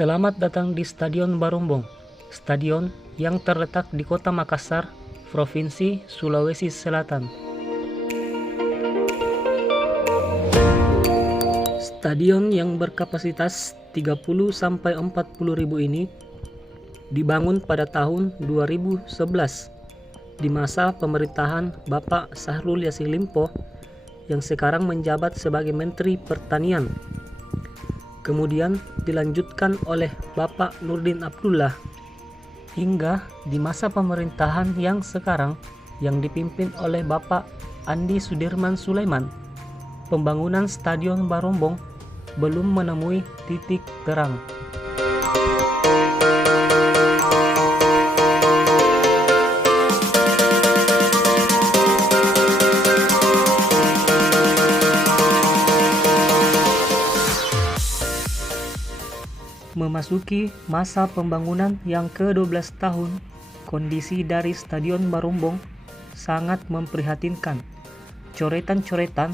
Selamat datang di Stadion Barombong, stadion yang terletak di Kota Makassar, Provinsi Sulawesi Selatan. Stadion yang berkapasitas 30-40 ribu ini dibangun pada tahun 2011 di masa pemerintahan Bapak Syahrul Yassin Limpo yang sekarang menjabat sebagai Menteri Pertanian. Kemudian dilanjutkan oleh Bapak Nurdin Abdullah hingga di masa pemerintahan yang sekarang yang dipimpin oleh Bapak Andi Sudirman Sulaiman. Pembangunan Stadion Barombong belum menemui titik terang. Memasuki masa pembangunan yang ke-12 tahun, kondisi dari Stadion Barombong sangat memprihatinkan. Coretan-coretan,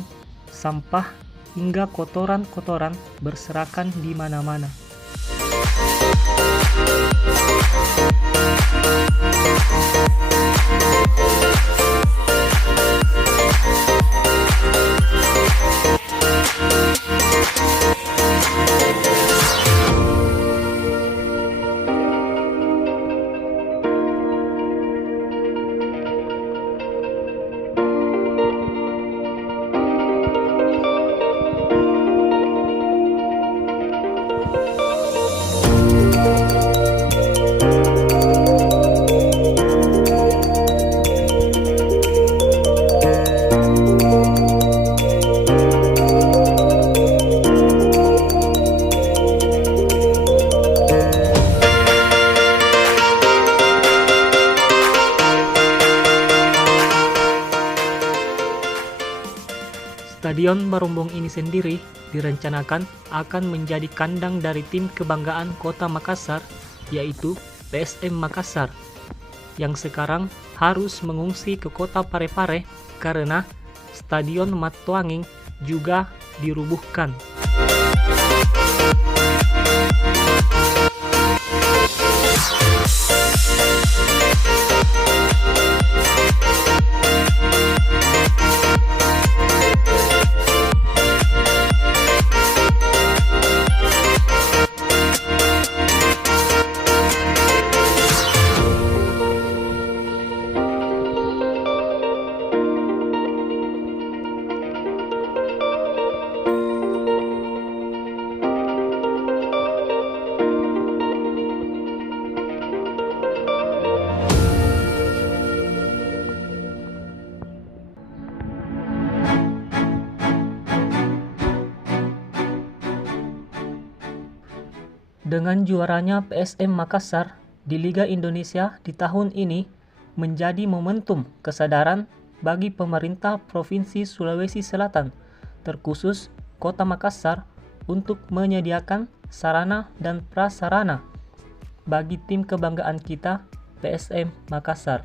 sampah, hingga kotoran-kotoran berserakan di mana-mana. Stadion Barombong ini sendiri direncanakan akan menjadi kandang dari tim kebanggaan Kota Makassar, yaitu PSM Makassar, yang sekarang harus mengungsi ke Kota Parepare karena Stadion Matuanging juga dirubuhkan. Dengan juaranya PSM Makassar di Liga Indonesia di tahun ini menjadi momentum kesadaran bagi pemerintah Provinsi Sulawesi Selatan, terkhusus Kota Makassar, untuk menyediakan sarana dan prasarana bagi tim kebanggaan kita PSM Makassar.